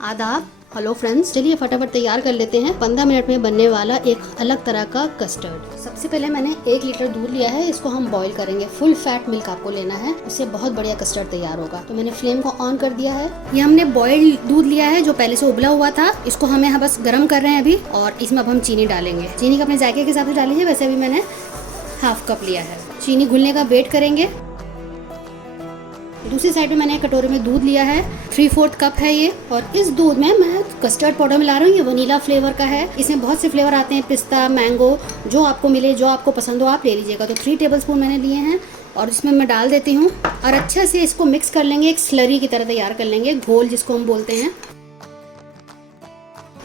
आदाब। Hello friends, चलिए फटाफट तैयार कर लेते हैं 15 मिनट में बनने वाला एक अलग तरह का कस्टर्ड। सबसे पहले मैंने 1 लीटर दूध लिया है, इसको हम बॉईल करेंगे। फुल फैट मिल्क आपको लेना है, उससे बहुत बढ़िया कस्टर्ड तैयार होगा। तो मैंने फ्लेम को ऑन कर दिया है। ये हमने बॉइल्ड दूध लिया है जो पहले से उबला हुआ था, इसको हम यहाँ बस गर्म कर रहे हैं अभी। और इसमें अब हम चीनी डालेंगे। चीनी को अपने जायके के हिसाब से डालिए, वैसे अभी मैंने हाफ कप लिया है। चीनी घुलने का वेट करेंगे। दूसरी साइड में मैंने एक कटोरे में दूध लिया है, 3/4 कप है ये। और इस दूध में मैं कस्टर्ड पाउडर मिला रही हूँ। ये वनीला फ्लेवर का है। इसमें बहुत से फ्लेवर आते हैं, पिस्ता, मैंगो, जो आपको मिले, जो आपको पसंद हो आप ले लीजिएगा। तो 3 टेबलस्पून मैंने लिए हैं और इसमें मैं डाल देती हूँ और अच्छे से इसको मिक्स कर लेंगे। एक स्लरी की तरह तैयार कर लेंगे, घोल जिसको हम बोलते हैं।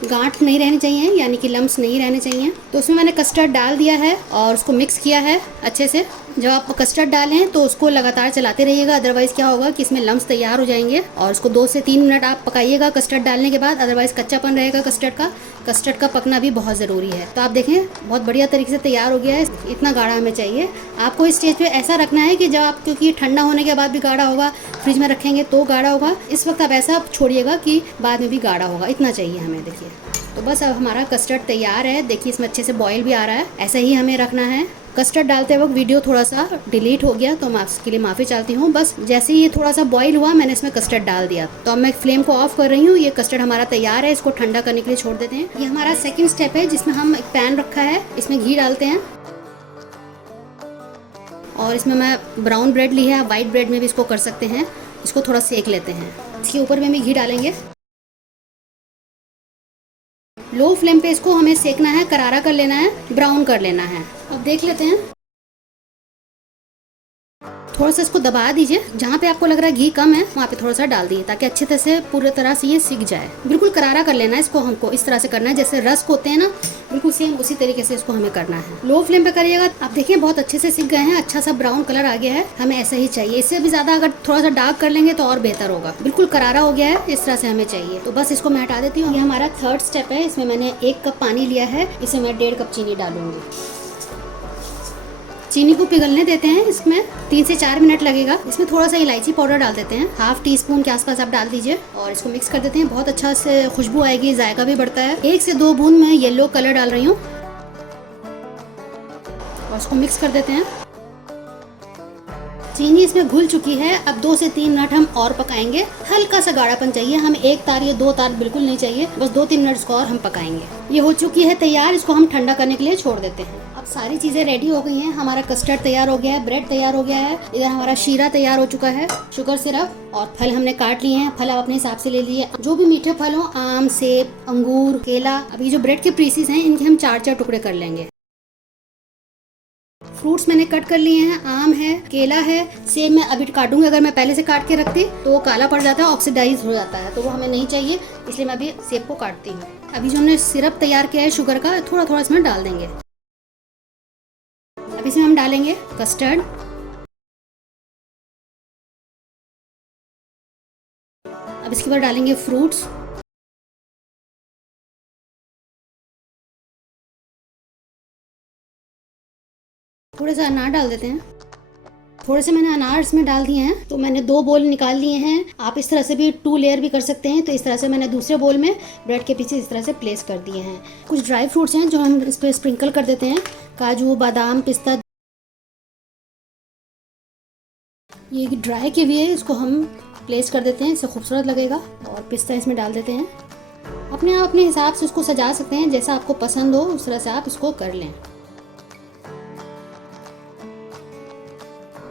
गांठ नहीं रहनी चाहिए, यानी कि लम्स नहीं रहने चाहिए। तो उसमें मैंने कस्टर्ड डाल दिया है और उसको मिक्स किया है अच्छे से। जब आप कस्टर्ड डालें तो उसको लगातार चलाते रहिएगा, अदरवाइज क्या होगा कि इसमें लम्स तैयार हो जाएंगे। और उसको 2 से 3 मिनट आप पकाइएगा कस्टर्ड डालने के बाद, अदरवाइज कच्चापन रहेगा कस्टर्ड का। कस्टर्ड का पकना भी बहुत ज़रूरी है। तो आप देखें बहुत बढ़िया तरीके से तैयार हो गया है। इतना गाढ़ा हमें चाहिए। आपको इस स्टेज पे ऐसा रखना है कि जब आप, क्योंकि ठंडा होने के बाद भी गाढ़ा होगा, फ्रिज में रखेंगे तो गाढ़ा होगा। इस वक्त आप ऐसा छोड़िएगा कि बाद में भी गाढ़ा होगा। इतना चाहिए हमें। देखिए, तो बस अब हमारा कस्टर्ड तैयार है। देखिए इसमें अच्छे से बॉईल भी आ रहा है। ऐसा ही हमें रखना है। कस्टर्ड डालते वक्त वीडियो थोड़ा सा डिलीट हो गया, तो मैं इसके लिए माफ़ी चाहती हूँ। बस जैसे ही ये थोड़ा सा बॉईल हुआ, मैंने इसमें कस्टर्ड डाल दिया। तो अब मैं फ्लेम को ऑफ कर रही हूँ। ये कस्टर्ड हमारा तैयार है, इसको ठंडा करने के लिए छोड़ देते हैं। ये हमारा सेकंड स्टेप है, जिसमें हम एक पैन रखा है, इसमें घी डालते हैं। और इसमें मैं ब्राउन ब्रेड ली है, आप वाइट ब्रेड में भी इसको कर सकते हैं। इसको थोड़ा सेक लेते हैं। इसके ऊपर में भी घी डालेंगे। लो फ्लेम पे इसको हमें सेकना है, करारा कर लेना है, ब्राउन कर लेना है। अब देख लेते हैं। थोड़ा सा इसको दबा दीजिए। जहाँ पे आपको लग रहा है घी कम है, वहाँ पे थोड़ा सा डाल दीजिए, ताकि अच्छी तरह से पूरी तरह से ये सीख जाए। बिल्कुल करारा कर लेना है इसको। हमको इस तरह से करना है जैसे रस्क होते हैं ना, बिल्कुल सेम उसी तरीके से इसको हमें करना है। लो फ्लेम पे करिएगा। आप देखिए बहुत अच्छे से सीख गए हैं। अच्छा सा ब्राउन कलर आ गया है। हमें ऐसा ही चाहिए। इससे भी ज्यादा अगर थोड़ा सा डार्क कर लेंगे तो और बेहतर होगा। बिल्कुल करारा हो गया है, इस तरह से हमें चाहिए। तो बस इसको मैं हटा देती हूँ। ये हमारा थर्ड स्टेप है। इसमें मैंने 1 कप पानी लिया है, इसमें मैं 1.5 कप चीनी डालूंगी। चीनी को पिघलने देते हैं। इसमें 3 से 4 मिनट लगेगा। इसमें थोड़ा सा इलायची पाउडर डाल देते हैं, 1/2 टीस्पून के आसपास आप डाल दीजिए। और इसको मिक्स कर देते हैं। बहुत अच्छा से खुशबू आएगी, जायका भी बढ़ता है। 1 से 2 बूंद मैं येलो कलर डाल रही हूँ और इसको मिक्स कर देते हैं। चीनी इसमें घुल चुकी है। अब 2 से 3 मिनट हम और पकाएंगे। हल्का सा गाढ़ापन चाहिए हमें, 1 तार या 2 तार बिल्कुल नहीं चाहिए। बस 2-3 मिनट इसको और हम पकाएंगे। ये हो चुकी है तैयार। इसको हम ठंडा करने के लिए छोड़ देते हैं। अब सारी चीजें रेडी हो गई हैं। हमारा कस्टर्ड तैयार हो गया है, ब्रेड तैयार हो गया है, इधर हमारा शीरा तैयार हो चुका है, शुगर सिरप, और फल हमने काट लिए हैं। फल आप अपने हिसाब से ले लीजिए, जो भी मीठे फल हो, आम, सेब, अंगूर, केला। अभी जो ब्रेड के पीसेस हैं, इनके हम 4-4 टुकड़े कर लेंगे। फ्रूट्स मैंने कट कर लिए हैं। आम है, केला है, सेब मैं अभी काटूंगी। अगर मैं पहले से काट के रखती तो वो काला पड़ जाता है, ऑक्सीडाइज हो जाता है, तो वो हमें नहीं चाहिए। इसलिए मैं अभी सेब को काटती हूँ। अभी जो हमने सिरप तैयार किया है शुगर का, थोड़ा थोड़ा इसमें डाल देंगे। अब इसमें हम डालेंगे कस्टर्ड। अब इसके बाद डालेंगे फ्रूट्स। थोड़े से अनार डाल देते हैं। थोड़े से मैंने अनार इसमें डाल दिए हैं। तो मैंने 2 बोल निकाल लिए हैं। आप इस तरह से भी 2 लेयर भी कर सकते हैं। तो इस तरह से मैंने दूसरे बोल में ब्रेड के पीसेस इस तरह से प्लेस कर दिए हैं। कुछ ड्राई फ्रूट्स हैं जो हम इस पर स्प्रिंकल कर देते हैं, काजू, बादाम, पिस्ता। ये ड्राई किवी है, इसको हम प्लेस कर देते हैं, इससे खूबसूरत लगेगा। और पिस्ता इसमें डाल देते हैं। अपने आप अपने हिसाब से उसको सजा सकते हैं, जैसा आपको पसंद हो उस तरह से आप इसको कर लें।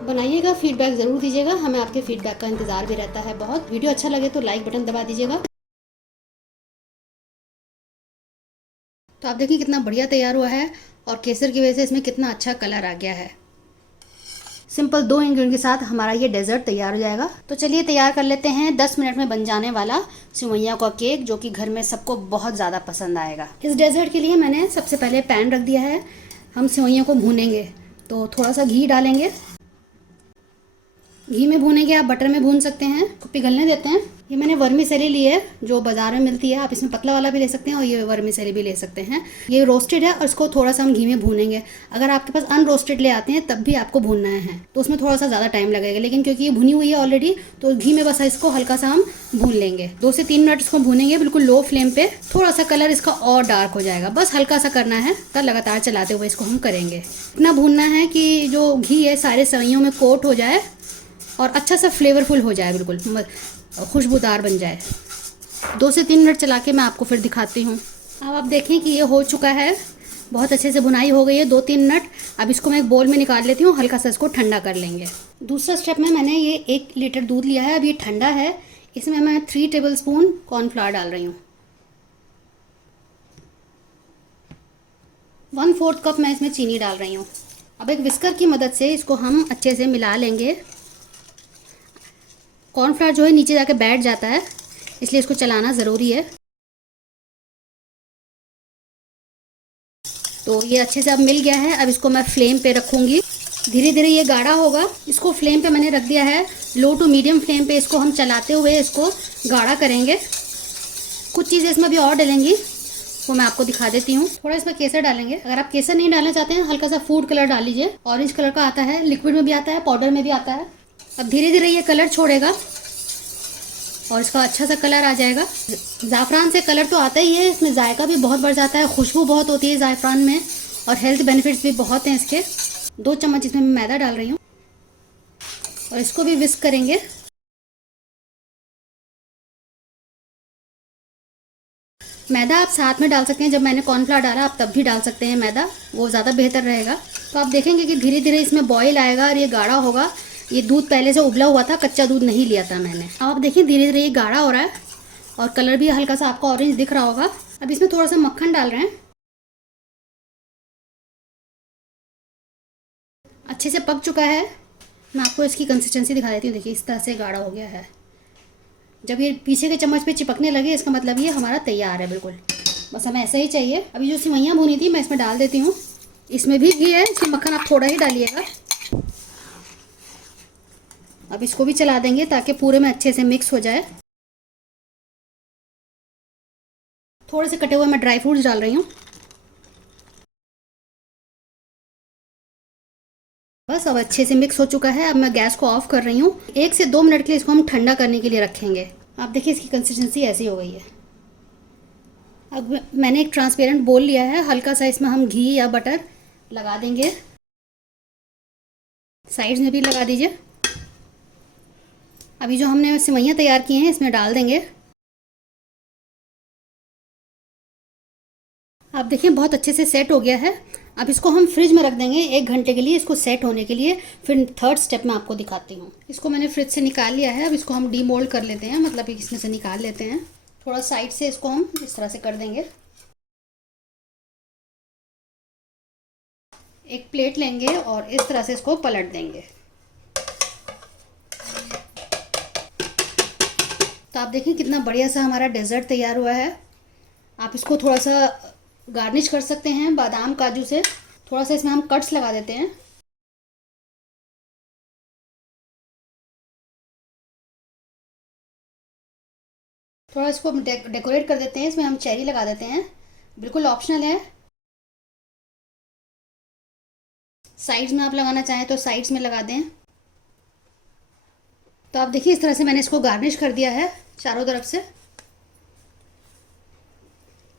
बनाइएगा, फीडबैक ज़रूर दीजिएगा। हमें आपके फीडबैक का इंतज़ार भी रहता है बहुत। वीडियो अच्छा लगे तो लाइक बटन दबा दीजिएगा। तो आप देखिए कितना बढ़िया तैयार हुआ है, और केसर की वजह से इसमें कितना अच्छा कलर आ गया है। सिंपल 2 इंग्रेडिएंट के साथ हमारा ये डेजर्ट तैयार हो जाएगा। तो चलिए तैयार कर लेते हैं 10 मिनट में बन जाने वाला सेवइयां का केक, जो कि घर में सबको बहुत ज़्यादा पसंद आएगा। इस डेजर्ट के लिए मैंने सबसे पहले पैन रख दिया है। हम सेवइयां को भूनेंगे, तो थोड़ा सा घी डालेंगे। घी में भूनेंगे, आप बटर में भून सकते हैं। तो पिघलने देते हैं। ये मैंने वर्मीसेली ली है, जो बाज़ार में मिलती है। आप इसमें पतला वाला भी ले सकते हैं और ये वर्मीसेली भी ले सकते हैं। ये रोस्टेड है और इसको थोड़ा सा हम घी में भूनेंगे। अगर आपके पास अनरोस्टेड ले आते हैं तब भी आपको भूनना है तो उसमें थोड़ा सा ज़्यादा टाइम लगेगा, लेकिन क्योंकि ये भुनी हुई है ऑलरेडी तो घी में बस इसको हल्का सा हम भून लेंगे। 2 से 3 मिनट इसको भूनेंगे बिल्कुल लो फ्लेम पे। थोड़ा सा कलर इसका और डार्क हो जाएगा, बस हल्का सा करना है, तब लगातार चलाते हुए इसको हम करेंगे। इतना भूनना है कि जो घी है सारे सेवइयों में कोट हो जाए और अच्छा सा फ्लेवरफुल हो जाए, बिल्कुल खुशबूदार बन जाए। 2 से 3 मिनट चला के मैं आपको फिर दिखाती हूँ। अब आप देखें कि ये हो चुका है, बहुत अच्छे से भुनाई हो गई है 2-3 मिनट। अब इसको मैं एक बोल में निकाल लेती हूँ, हल्का सा इसको ठंडा कर लेंगे। दूसरा स्टेप में मैंने ये 1 लीटर दूध लिया है, अब ये ठंडा है। इसमें मैं 3 टेबलस्पून कॉर्नफ्लावर डाल रही हूँ। 1/4 कप मैं इसमें चीनी डाल रही हूँ। अब एक विस्कर की मदद से इसको हम अच्छे से मिला लेंगे। कॉर्नफ्लावर जो है नीचे जाके बैठ जाता है, इसलिए इसको चलाना ज़रूरी है। तो ये अच्छे से अब मिल गया है। अब इसको मैं फ्लेम पे रखूँगी, धीरे धीरे ये गाढ़ा होगा। इसको फ्लेम पे मैंने रख दिया है, लो टू मीडियम फ्लेम पे। इसको हम चलाते हुए इसको गाढ़ा करेंगे। कुछ चीज़ें इसमें भी और डलेंगी, वो मैं आपको दिखा देती हूँ। थोड़ा इसमें केसर डालेंगे। अगर आप केसर नहीं डालना चाहते हैं, हल्का सा फूड कलर डाल लीजिए। ऑरेंज कलर का आता है, लिक्विड में भी आता है, पाउडर में भी आता है। अब धीरे धीरे ये कलर छोड़ेगा और इसका अच्छा सा कलर आ जाएगा। ज़ाफ़रान से कलर तो आता ही है, इसमें जायका भी बहुत बढ़ जाता है, खुशबू बहुत होती है ज़ाफ़रान में और हेल्थ बेनिफिट्स भी बहुत हैं इसके। 2 चम्मच इसमें मैं मैदा डाल रही हूँ और इसको भी विस्क करेंगे। मैदा आप साथ में डाल सकते हैं, जब मैंने कॉर्नफ्लावर डाला आप तब भी डाल सकते हैं मैदा, वो ज़्यादा बेहतर रहेगा। तो आप देखेंगे कि धीरे धीरे इसमें बॉयल आएगा और ये गाढ़ा होगा। ये दूध पहले से उबला हुआ था, कच्चा दूध नहीं लिया था मैंने। अब आप देखिए धीरे धीरे ये गाढ़ा हो रहा है और कलर भी हल्का सा आपको ऑरेंज दिख रहा होगा। अब इसमें थोड़ा सा मक्खन डाल रहे हैं, अच्छे से पक चुका है। मैं आपको इसकी कंसिस्टेंसी दिखा देती हूँ। देखिए इस तरह से गाढ़ा हो गया है। जब ये पीछे के चम्मच पे चिपकने लगे इसका मतलब ये हमारा तैयार है बिल्कुल। बस हमें ऐसा ही चाहिए। अभी जो सिवैयाँ भुनी थी मैं इसमें डाल देती हूँ। इसमें भी घी है, इसमें मक्खन आप थोड़ा ही डालिएगा। अब इसको भी चला देंगे ताकि पूरे में अच्छे से मिक्स हो जाए। थोड़े से कटे हुए मैं ड्राई फ्रूट्स डाल रही हूँ। बस अब अच्छे से मिक्स हो चुका है। अब मैं गैस को ऑफ कर रही हूँ। 1 से 2 मिनट के लिए इसको हम ठंडा करने के लिए रखेंगे। आप देखिए इसकी कंसिस्टेंसी ऐसी हो गई है। अब मैंने एक ट्रांसपेरेंट बोल लिया है, हल्का सा इसमें हम घी या बटर लगा देंगे। साइड्स में भी लगा दीजिए। अभी जो हमने सिवैयाँ तैयार की हैं इसमें डाल देंगे। आप देखिए बहुत अच्छे से सेट हो गया है। अब इसको हम फ्रिज में रख देंगे 1 घंटे के लिए, इसको सेट होने के लिए। फिर 3rd स्टेप में आपको दिखाती हूँ। इसको मैंने फ्रिज से निकाल लिया है। अब इसको हम डीमोल्ड कर लेते हैं, मतलब इसमें से निकाल लेते हैं। थोड़ा साइड से इसको हम इस तरह से कर देंगे। एक प्लेट लेंगे और इस तरह से इसको पलट देंगे। तो आप देखें कितना बढ़िया सा हमारा डेजर्ट तैयार हुआ है। आप इसको थोड़ा सा गार्निश कर सकते हैं बादाम काजू से। थोड़ा सा इसमें हम कट्स लगा देते हैं। थोड़ा इसको डेकोरेट कर देते हैं। इसमें हम चेरी लगा देते हैं, बिल्कुल ऑप्शनल है। साइड्स में आप लगाना चाहें तो साइड्स में लगा दें। तो आप देखिए इस तरह से मैंने इसको गार्निश कर दिया है चारों तरफ से।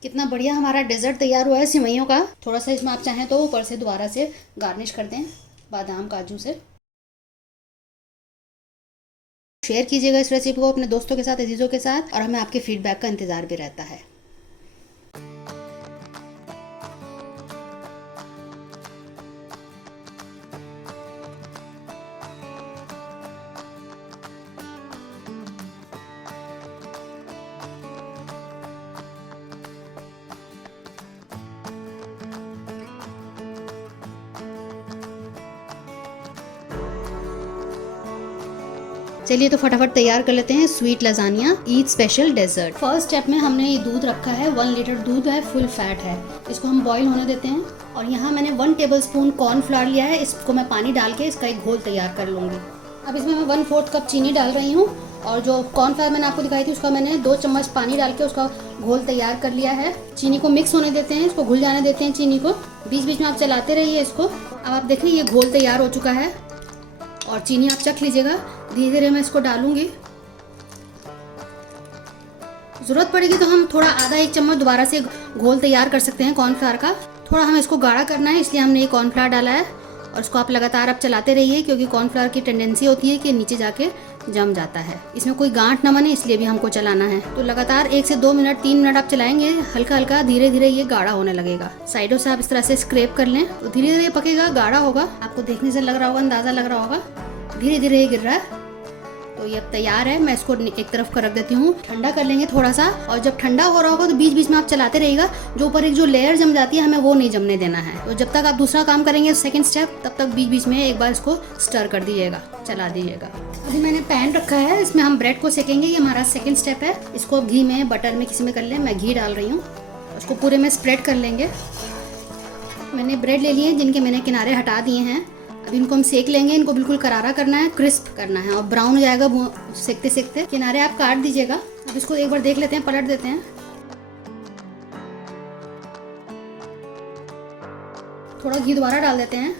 कितना बढ़िया हमारा डेजर्ट तैयार हुआ है सिवैयों का। थोड़ा सा इसमें आप चाहें तो ऊपर से दोबारा से गार्निश कर दें बादाम काजू से। शेयर कीजिएगा इस रेसिपी को अपने दोस्तों के साथ, अजीज़ों के साथ, और हमें आपके फीडबैक का इंतज़ार भी रहता है। चलिए तो फटाफट तैयार कर लेते हैं sweet lasagna Eid special dessert. First step में हमने ये दूध रखा है, 1 लीटर दूध है, फुल फैट है। इसको हम बॉईल होने देते हैं। और यहाँ मैंने 1 टेबलस्पून कॉर्नफ्लावर लिया है, इसको मैं पानी डाल के इसका एक घोल तैयार कर लूँगी। अब इसमें मैं 1/4 कप चीनी डाल रही हूँ और जो कॉर्नफ्लावर मैंने आपको दिखाई थी उसका मैंने 2 चम्मच पानी डाल के उसका घोल तैयार कर लिया है। चीनी को मिक्स होने देते हैं, इसको घुल जाने देते हैं चीनी को। बीच बीच में आप चलाते रहिए इसको। अब आप देखें ये घोल तैयार हो चुका है और चीनी आप चख लीजिएगा। धीरे धीरे मैं इसको डालूंगी। ज़रूरत पड़ेगी तो हम थोड़ा आधा 1 चम्मच दोबारा से घोल तैयार कर सकते हैं कॉर्नफ्लावर का। थोड़ा हमें इसको गाढ़ा करना है, इसलिए हमने ये कॉर्नफ्लावर डाला है। और इसको आप लगातार आप चलाते रहिए, क्योंकि कॉर्नफ्लावर की टेंडेंसी होती है कि नीचे जाके जम जाता है। इसमें कोई गांठ ना बने, इसलिए भी हमको चलाना है। तो लगातार 1 से 2 मिनट 3 मिनट आप चलाएंगे, हल्का हल्का धीरे धीरे ये गाढ़ा होने लगेगा। साइडों से आप इस तरह से स्क्रैप कर लें तो धीरे धीरे पकेगा, गाढ़ा होगा। आपको देखने से लग रहा होगा, अंदाजा लग रहा होगा, धीरे धीरे ये गिर रहा है। तो ये अब तैयार है। मैं इसको एक तरफ कर रख देती हूँ, ठंडा कर लेंगे थोड़ा सा। और जब ठंडा हो रहा होगा तो बीच बीच में आप चलाते रहिएगा। जो ऊपर एक जो लेयर जम जाती है, हमें वो नहीं जमने देना है। तो जब तक आप दूसरा काम करेंगे, सेकंड स्टेप, तब तक बीच बीच में एक बार इसको स्टर कर दीजिएगा, चला दीजिएगा। अभी मैंने पैन रखा है, इसमें हम ब्रेड को सेकेंगे। ये हमारा सेकंड स्टेप है। इसको घी में, बटर में, किसी में कर लें। मैं घी डाल रही हूँ। उसको पूरे में स्प्रेड कर लेंगे। मैंने ब्रेड ले लिए जिनके मैंने किनारे हटा दिए हैं। अब इनको हम सेक लेंगे। इनको बिल्कुल करारा करना है, क्रिस्प करना है और ब्राउन हो जाएगा सेकते सेकते। किनारे आप काट दीजिएगा। अब इसको एक बार देख लेते हैं, पलट देते हैं। थोड़ा घी दोबारा डाल देते हैं।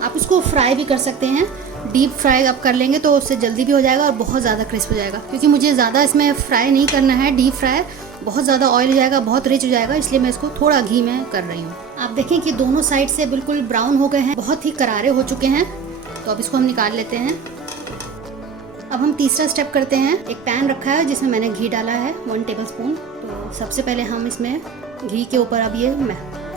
आप इसको फ्राई भी कर सकते हैं। डीप फ्राई आप कर लेंगे तो उससे जल्दी भी हो जाएगा और बहुत ज़्यादा क्रिस्प हो जाएगा। क्योंकि मुझे ज़्यादा इसमें फ्राई नहीं करना है, डीप फ्राई बहुत ज़्यादा ऑयल हो जाएगा, बहुत रिच हो जाएगा, इसलिए मैं इसको थोड़ा घी में कर रही हूँ। आप देखें कि दोनों साइड से बिल्कुल ब्राउन हो गए हैं, बहुत ही करारे हो चुके हैं। तो अब इसको हम निकाल लेते हैं। अब हम तीसरा स्टेप करते हैं। एक पैन रखा है जिसमें मैंने घी डाला है 1 टेबल स्पून। तो सबसे पहले हम इसमें घी के ऊपर अब ये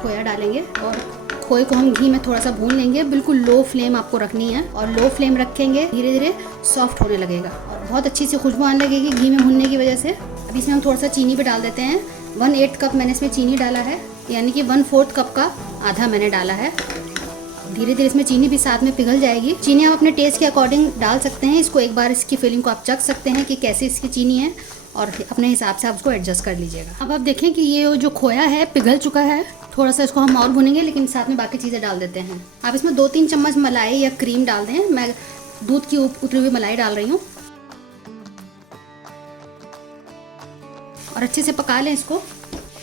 खोया डालेंगे और खोए को हम घी में थोड़ा सा भून लेंगे। बिल्कुल लो फ्लेम आपको रखनी है और लो फ्लेम रखेंगे, धीरे धीरे सॉफ्ट होने लगेगा और बहुत अच्छी सी खुशबू आने लगेगी घी में भूनने की वजह से। अब इसमें हम थोड़ा सा चीनी भी डाल देते हैं। 1/8 कप मैंने इसमें चीनी डाला है, यानी कि 1/4 कप का आधा मैंने डाला है। धीरे धीरे इसमें चीनी भी साथ में पिघल जाएगी। चीनी आप अपने टेस्ट के अकॉर्डिंग डाल सकते हैं। इसको एक बार इसकी फीलिंग को आप चख सकते हैं कि कैसी इसकी चीनी है और अपने हिसाब से आप उसको एडजस्ट कर लीजिएगा। अब आप देखें कि ये जो खोया है पिघल चुका है। थोड़ा सा इसको हम और भुनेंगे, लेकिन साथ में बाकी चीज़ें डाल देते हैं। आप इसमें 2-3 चम्मच मलाई या क्रीम डाल दें। मैं दूध की उतरी हुई मलाई डाल रही हूँ और अच्छे से पका लें इसको।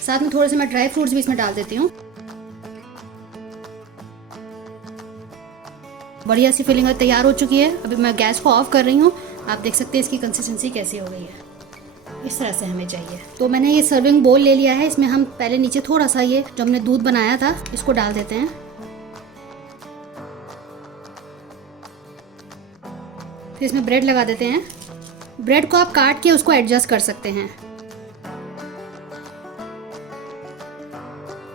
साथ में थोड़े से मैं ड्राई फ्रूट्स भी इसमें डाल देती हूँ। बढ़िया सी फिलिंग तैयार हो चुकी है। अभी मैं गैस को ऑफ कर रही हूँ। आप देख सकते हैं इसकी कंसिस्टेंसी कैसी हो गई है। इस तरह से हमें चाहिए। तो मैंने ये सर्विंग बोल ले लिया है। इसमें हम पहले नीचे थोड़ा सा ये जो हमने दूध बनाया था इसको डाल देते हैं। फिर इसमें ब्रेड लगा देते हैं। ब्रेड को आप काट के उसको एडजस्ट कर सकते हैं।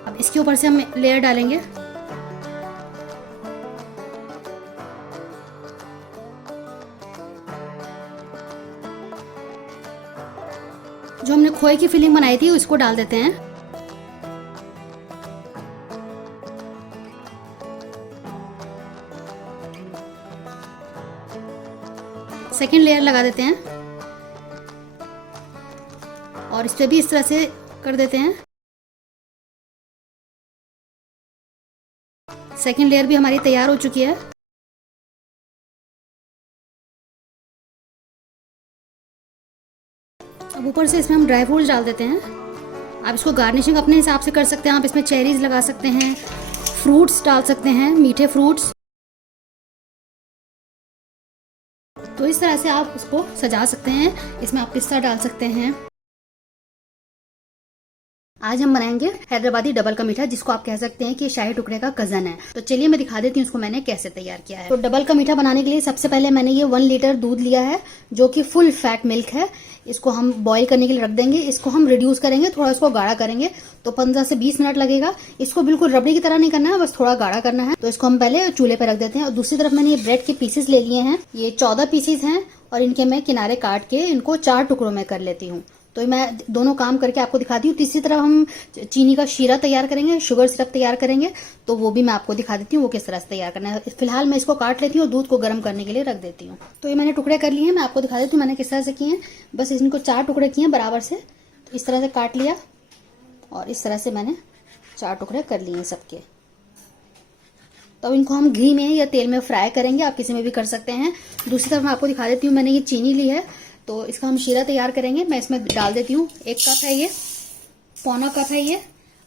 अब इसके ऊपर से हम लेयर डालेंगे। जो हमने खोए की फिलिंग बनाई थी उसको डाल देते हैं। सेकेंड लेयर लगा देते हैं और इस पे भी इस तरह से कर देते हैं। सेकेंड लेयर भी हमारी तैयार हो चुकी है। अब ऊपर से इसमें हम ड्राई फ्रूट्स डाल देते हैं। आप इसको गार्निशिंग अपने हिसाब से कर सकते हैं। आप इसमें चेरीज लगा सकते हैं, फ्रूट्स डाल सकते हैं, मीठे फ्रूट्स। तो इस तरह से आप उसको सजा सकते हैं। इसमें आप पिस्ता डाल सकते हैं। आज हम बनाएंगे हैदराबादी डबल का मीठा, जिसको आप कह सकते हैं कि शाही टुकड़े का कजन है। तो चलिए मैं दिखा देती हूँ उसको मैंने कैसे तैयार किया है। तो डबल का मीठा बनाने के लिए सबसे पहले मैंने ये 1 लीटर दूध लिया है, जो कि फुल फैट मिल्क है। इसको हम बॉईल करने के लिए रख देंगे। इसको हम रिड्यूस करेंगे, थोड़ा इसको गाढ़ा करेंगे। तो 15 से 20 मिनट लगेगा। इसको बिल्कुल रबड़ी की तरह नहीं करना है, बस थोड़ा गाढ़ा करना है। तो इसको हम पहले चूल्हे पे रख देते हैं। और दूसरी तरफ मैंने ये ब्रेड के पीसेस ले लिए हैं। ये 14 पीसेस हैं और इनके मैं किनारे काट के इनको 4 टुकड़ों में कर लेती हूँ। तो मैं दोनों काम करके आपको दिखाती हूँ। तीसरी तरफ हम चीनी का शीरा तैयार करेंगे, शुगर सिरप तैयार करेंगे। तो वो भी मैं आपको दिखा देती हूँ वो किस तरह से तैयार करना है। फिलहाल मैं इसको काट लेती हूँ और दूध को गर्म करने के लिए रख देती हूँ। तो ये मैंने टुकड़े कर लिए हैं। मैं आपको दिखा देती हूँ मैंने किस तरह से किए हैं। बस इनको 4 टुकड़े किए हैं बराबर से। तो इस तरह से काट लिया और इस तरह से मैंने 4 टुकड़े कर लिए सबके। तो अब इनको हम घी में या तेल में फ्राई करेंगे, आप किसी में भी कर सकते हैं। दूसरी तरफ मैं आपको दिखा देती हूँ, मैंने ये चीनी ली है तो इसका हम शीरा तैयार करेंगे। मैं इसमें डाल देती हूँ 1 कप है ये, पौना कप है ये।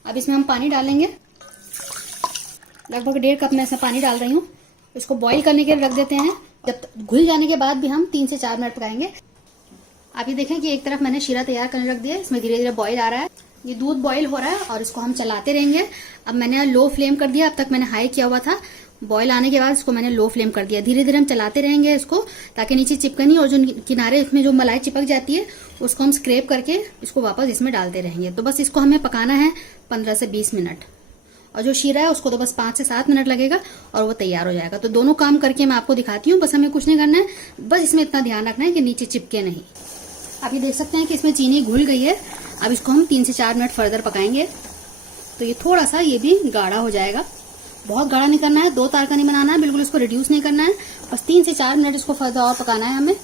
अब इसमें हम पानी डालेंगे, लगभग 1.5 कप में इसमें पानी डाल रही हूँ। इसको बॉईल करने के लिए रख देते हैं। जब घुल जाने के बाद भी हम 3 से 4 मिनट पकाएंगे। आप ये देखें कि एक तरफ मैंने शीरा तैयार करने रख दिया, इसमें धीरे धीरे बॉईल आ रहा है, ये दूध बॉईल हो रहा है और इसको हम चलाते रहेंगे। अब मैंने लो फ्लेम कर दिया, अब तक मैंने हाई किया हुआ था। बॉईल आने के बाद इसको मैंने लो फ्लेम कर दिया। धीरे धीरे हम चलाते रहेंगे इसको, ताकि नीचे चिपके नहीं, और जो किनारे इसमें जो मलाई चिपक जाती है उसको हम स्क्रैप करके इसको वापस इसमें डालते रहेंगे। तो बस इसको हमें पकाना है 15 से 20 मिनट, और जो शीरा है उसको तो बस 5 से 7 मिनट लगेगा और वो तैयार हो जाएगा। तो दोनों काम करके मैं आपको दिखाती हूँ। बस हमें कुछ नहीं करना है, बस इसमें इतना ध्यान रखना है कि नीचे चिपके नहीं। आप ये देख सकते हैं कि इसमें चीनी घुल गई है। अब इसको हम 3 से 4 मिनट फर्दर पकाएंगे। तो ये थोड़ा सा ये भी गाढ़ा हो जाएगा, बहुत गाढ़ा नहीं करना है, 2 तार का नहीं बनाना है, बिल्कुल इसको रिड्यूस नहीं करना है। बस 3 से 4 मिनट इसको फर्दर और पकाना है हमें,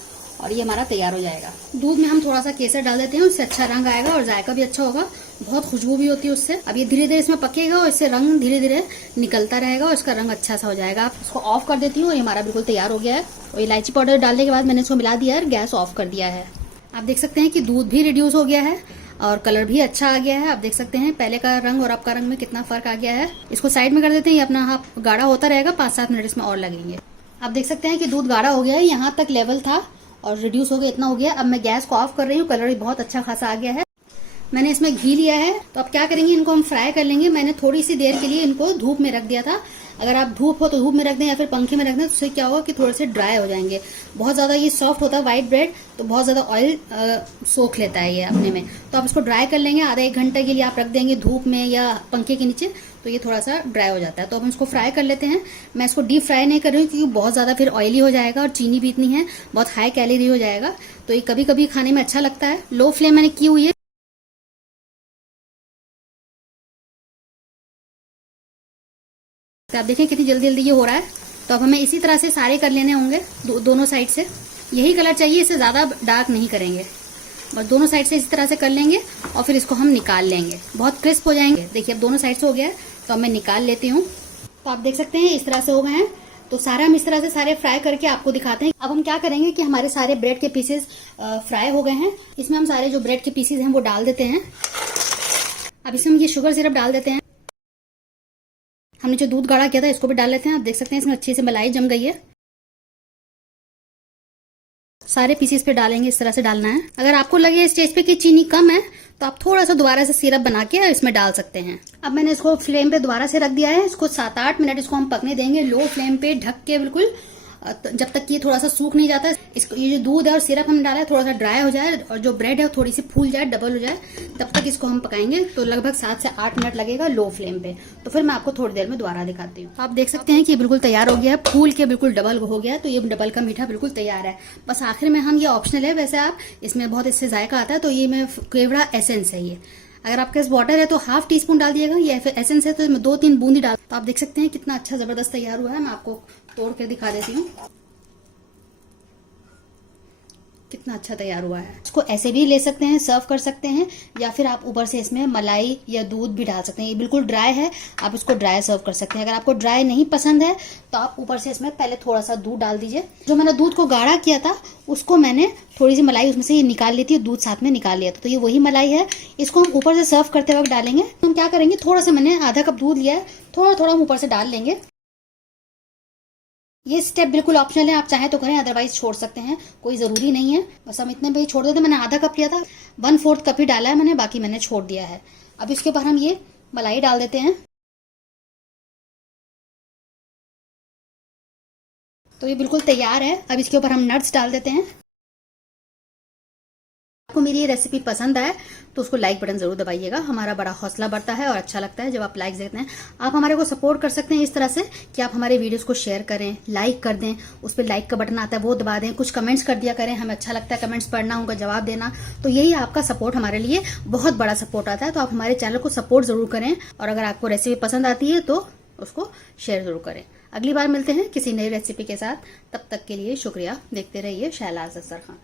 और ये हमारा तैयार हो जाएगा। दूध में हम थोड़ा सा केसर डाल देते हैं, उससे अच्छा रंग आएगा और जायका भी अच्छा होगा, बहुत खुशबू भी होती है उससे। अब ये धीरे धीरे इसमें पकेगा और इससे रंग धीरे धीरे निकलता रहेगा और इसका रंग अच्छा सा हो जाएगा। आप इसको ऑफ कर देती हूँ और ये हमारा बिल्कुल तैयार हो गया है। और इलायची पाउडर डालने के बाद मैंने इसको मिला दिया है और गैस ऑफ कर दिया है। आप देख सकते हैं कि दूध भी रिड्यूस हो गया है और कलर भी अच्छा आ गया है। आप देख सकते हैं पहले का रंग और अब का रंग में कितना फर्क आ गया है। इसको साइड में कर देते हैं, ये अपना हाफ गाढ़ा होता रहेगा, 5-7 मिनट इसमें और लगेंगे। आप देख सकते हैं कि दूध गाढ़ा हो गया है, यहाँ तक लेवल था और रिड्यूस हो गया, इतना हो गया। अब मैं गैस को ऑफ कर रही हूँ, कलर भी बहुत अच्छा खासा आ गया है। मैंने इसमें घी लिया है, तो अब क्या करेंगे, इनको हम फ्राई कर लेंगे। मैंने थोड़ी सी देर के लिए इनको धूप में रख दिया था। अगर आप धूप हो तो धूप में रख दें या फिर पंखे में रख दें, तो उससे क्या होगा कि थोड़े से ड्राई हो जाएंगे। बहुत ज्यादा ये सॉफ्ट होता है व्हाइट ब्रेड, तो बहुत ज्यादा ऑयल सोख लेता है ये अपने में। तो आप इसको ड्राई कर लेंगे, आधा 1 घंटे के लिए आप रख देंगे धूप में या पंखे के नीचे, तो ये थोड़ा सा ड्राई हो जाता है। तो अब हम इसको फ्राई कर लेते हैं। मैं इसको डीप फ्राई नहीं कर रही हूँ क्योंकि बहुत ज्यादा फिर ऑयली हो जाएगा और चीनी भी इतनी है, बहुत हाई कैलोरी हो जाएगा। तो ये कभी कभी खाने में अच्छा लगता है। लो फ्लेम मैंने की हुई है। तो आप देखें कितनी जल्दी जल्दी ये हो रहा है। तो अब हमें इसी तरह से सारे कर लेने होंगे, दोनों साइड से यही कलर चाहिए, इससे ज्यादा डार्क नहीं करेंगे। बस दोनों साइड से इसी तरह से कर लेंगे और फिर इसको हम निकाल लेंगे, बहुत क्रिस्प हो जाएंगे। देखिए अब दोनों साइड से हो गया है, तो अब मैं निकाल लेती हूँ। तो आप देख सकते हैं इस तरह से हो गए हैं। तो सारे हम इस तरह से सारे फ्राई करके आपको दिखाते हैं। अब हम क्या करेंगे कि हमारे सारे ब्रेड के पीसेस फ्राई हो गए हैं। इसमें हम सारे जो ब्रेड के पीसेस हैं वो डाल देते हैं। अब इसमें हम ये शुगर सिरप डाल देते हैं। हमने जो दूध गाढ़ा किया था इसको भी डाल लेते हैं। आप देख सकते हैं इसमें अच्छी से मलाई जम गई है। सारे पीसेस पे डालेंगे, इस तरह से डालना है। अगर आपको लगे स्टेज पे कि चीनी कम है तो आप थोड़ा सा दोबारा से सिरप बना के इसमें डाल सकते हैं। अब मैंने इसको फ्लेम पे दोबारा से रख दिया है। इसको 7-8 मिनट इसको हम पकने देंगे लो फ्लेम पे ढक के, बिल्कुल जब तक ये थोड़ा सा सूख नहीं जाता। इसको ये जो दूध है और सिरप हमने डाला है थोड़ा सा ड्राई हो जाए और जो ब्रेड है वो थोड़ी सी फूल जाए, डबल हो जाए, तब तक इसको हम पकाएंगे। तो लगभग 7 से 8 मिनट लगेगा लो फ्लेम पे। तो फिर मैं आपको थोड़ी देर में दोबारा दिखाती हूँ। आप देख सकते हैं कि ये बिल्कुल तैयार हो गया है, फूल के बिल्कुल डबल हो गया है। तो ये डबल का मीठा बिल्कुल तैयार है। बस आखिर में हम, ये ऑप्शनल है वैसे, आप इसमें बहुत इससे जायका आता है। तो ये मैं केवड़ा एसेंस है ये। अगर आपके पास वाटर है तो हाफ टी स्पून डाल दिएगा, ये एसेंस है तो 2-3 बूंदी डाल। तो आप देख सकते हैं कितना अच्छा जबरदस्त तैयार हुआ है। मैं आपको तोड़ कर दिखा देती हूँ कितना अच्छा तैयार हुआ है। इसको ऐसे भी ले सकते हैं, सर्व कर सकते हैं, या फिर आप ऊपर से इसमें मलाई या दूध भी डाल सकते हैं। ये बिल्कुल ड्राई है, आप इसको ड्राई सर्व कर सकते हैं। अगर आपको ड्राई नहीं पसंद है तो आप ऊपर से इसमें पहले थोड़ा सा दूध डाल दीजिए। जो मैंने दूध को गाढ़ा किया था उसको मैंने थोड़ी सी मलाई उसमें से ये निकाल ली थी, दूध साथ में निकाल लिया था। तो ये वही मलाई है, इसको हम ऊपर से सर्व करते वक्त डालेंगे। तो हम क्या करेंगे, थोड़ा सा मैंने आधा कप दूध लिया है, थोड़ा थोड़ा हम ऊपर से डाल लेंगे। ये स्टेप बिल्कुल ऑप्शनल है, आप चाहे तो करें, अदरवाइज छोड़ सकते हैं, कोई जरूरी नहीं है। बस हम इतने पे छोड़ देते। मैंने आधा कप लिया था, 1/4 कप ही डाला है मैंने, बाकी मैंने छोड़ दिया है। अब इसके ऊपर हम ये मलाई डाल देते हैं। तो ये बिल्कुल तैयार है। अब इसके ऊपर हम नट्स डाल देते हैं। आपको मेरी ये रेसिपी पसंद आए तो उसको लाइक बटन जरूर दबाइएगा। हमारा बड़ा हौसला बढ़ता है और अच्छा लगता है जब आप लाइक देते हैं। आप हमारे को सपोर्ट कर सकते हैं इस तरह से कि आप हमारे वीडियोस को शेयर करें, लाइक कर दें, उस पर लाइक का बटन आता है वो दबा दें, कुछ कमेंट्स कर दिया करें। हमें अच्छा लगता है कमेंट्स पढ़ना, उनका जवाब देना। तो यही आपका सपोर्ट हमारे लिए बहुत बड़ा सपोर्ट आता है। तो आप हमारे चैनल को सपोर्ट जरूर करें, और अगर आपको रेसिपी पसंद आती है तो उसको शेयर जरूर करें। अगली बार मिलते हैं किसी नई रेसिपी के साथ, तब तक के लिए शुक्रिया। देखते रहिए शहलाज अख्तर खान।